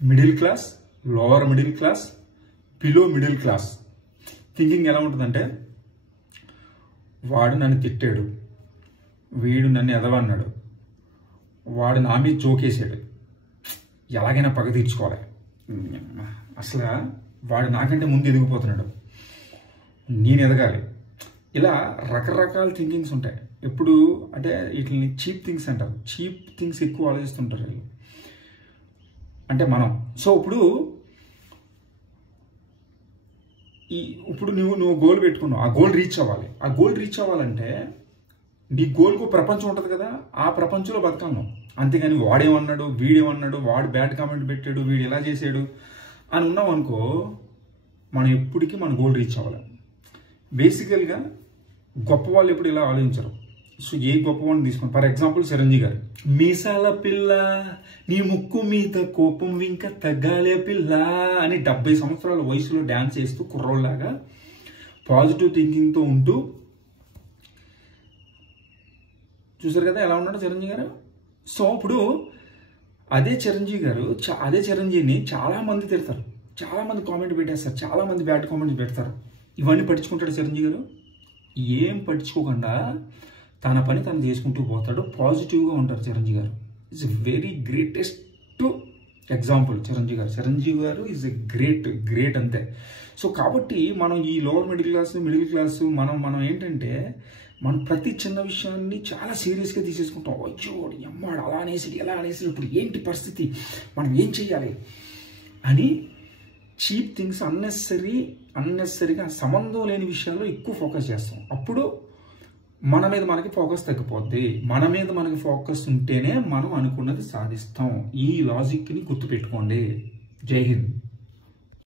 Middle class, lower middle class, below middle class thinking ఎలా ఉంటుందంటే, వాడు నన్ను తిట్టాడు, వీడు నన్ను ఎదవన్నాడు, వాడు నా మీద జోకేసాడు, ఎలాగైనా పగ తీర్చుకోవాలి, అసలు వాడు నాకంటే ముందు ఎదిగిపోతున్నాడు, నేను ఎదగాలి. ఇలా రకరకాల థింకింగ్స్ ఉంటాయి. ఎప్పుడు అంటే వీటిని చీప్ థింగ్స్ అంటారు. చీప్ థింగ్స్ ఎక్కువ ఆలోచిస్తుంటారు వీళ్ళు, అంటే మనం. సో ఇప్పుడు నువ్వు గోల్ పెట్టుకున్నావు, ఆ గోల్ రీచ్ అవ్వాలి. ఆ గోల్ రీచ్ అవ్వాలంటే నీ గోల్కు ప్రపంచం ఉంటుంది కదా, ఆ ప్రపంచంలో బతకాలి నువ్వు. అంతేగాని వాడేమన్నాడు, వీడేమన్నాడు, వాడు బ్యాడ్ కామెంట్ పెట్టాడు, వీడు ఎలా చేశాడు అని ఉన్నావు అనుకో, మనం ఎప్పటికీ మన గోల్ రీచ్ అవ్వాలి. బేసికల్గా గొప్ప వాళ్ళు ఎప్పుడు ఇలా ఆలోచించరు. సో ఏ గొప్పవాడిని తీసుకుని, ఫర్ ఎగ్జాంపుల్ చిరంజీవి గారు, మీసాల పిల్ల నీ ముక్కు మీద కోపం ఇంకా తగ్గాలే పిల్ల అని 70 సంవత్సరాల వయసులో డ్యాన్స్ చేస్తూ కుర్రోళ్ళలాగా పాజిటివ్ థింకింగ్తో ఉంటూ చూసారు కదా ఎలా ఉన్నాడు చిరంజీవి గారు. సో ఇప్పుడు అదే చిరంజీవిని చాలామంది తిడతారు, చాలామంది కామెంట్ పెట్టేస్తారు, చాలామంది బ్యాడ్ కామెంట్స్ పెడతారు. ఇవన్నీ పట్టించుకుంటాడు చిరంజీవి గారు? ఏం పట్టించుకోకుండా తన పని తను చేసుకుంటూ పోతాడు. పాజిటివ్గా ఉంటారు చిరంజీవి గారు. Is a very greatest example Chiranjeevi గారు ఈజ్ ఎ గ్రేట్ అంతే. సో కాబట్టి మనం ఈ లోవర్ మిడిల్ క్లాస్ మనం ఏంటంటే, మనం ప్రతి చిన్న విషయాన్ని చాలా సీరియస్గా తీసేసుకుంటాం. అయ్యో అమ్మాడు అలా అనేసి ఎలా అనేసి, ఇప్పుడు ఏంటి పరిస్థితి, మనం ఏం చెయ్యాలి అని చీప్ థింగ్స్ అన్నెసరీగా సంబంధం లేని విషయాల్లో ఎక్కువ ఫోకస్ చేస్తాం. అప్పుడు మన మీద మనకి ఫోకస్ తగ్గిపోద్ది. మన మీద మనకి ఫోకస్ ఉంటేనే మనం అనుకున్నది సాధిస్తాం. ఈ లాజిక్ని గుర్తుపెట్టుకోండి. జై హింద్.